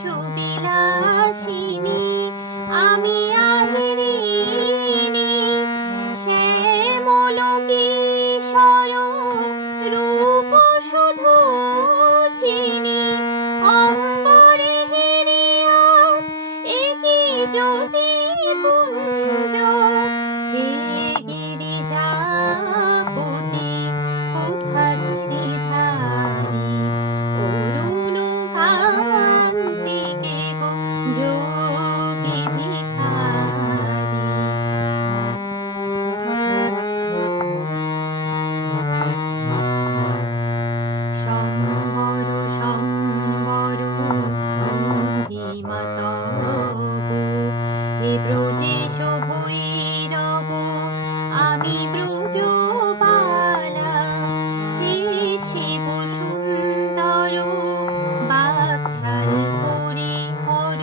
সুবিলাসিনী আমি আহিরিণী শ্যামলোকে রূপ শুধু চিনি অম্বরে হেরি আজ একি জ্যোতি পুঞ্জ হে গিরিজাপতি কোথা গিরিধারী অরুণ কান্তিকে গো যোগী সম্বর সম্বর মহিমা তব হে ব্রজেশ ভৈরব আমি ব্রজবালা হে শিব সুন্দর বাছাল পরিহর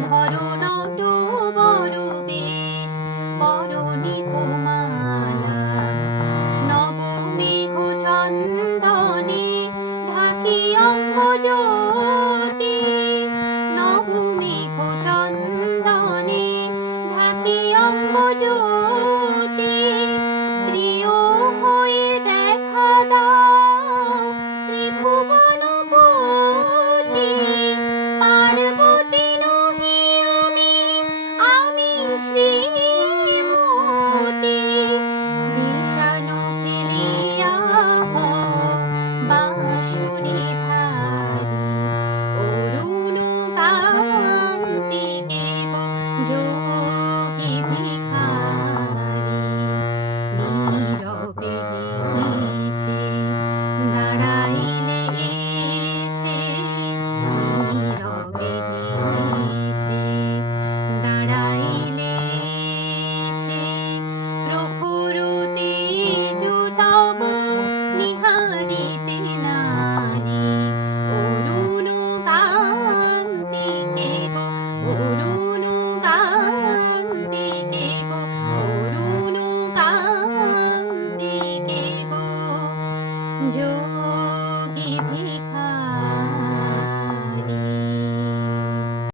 ধর নটবর বেশ বরণী কুমালা নবমেঘ চন্দনে ঢাকি অঙ্গ জ্যোতি নবমেঘ চন্দনে ঢাকি অঙ্গ জ্যোতি প্রিয় হয়ে দেখা দাও ত্রিভুবনপতি পার্বতী নহি আমি আমি শ্রীমতী বিষাণ ফেলিয়া বাঁশুরি ধারী অরুণ কান্তিকে গো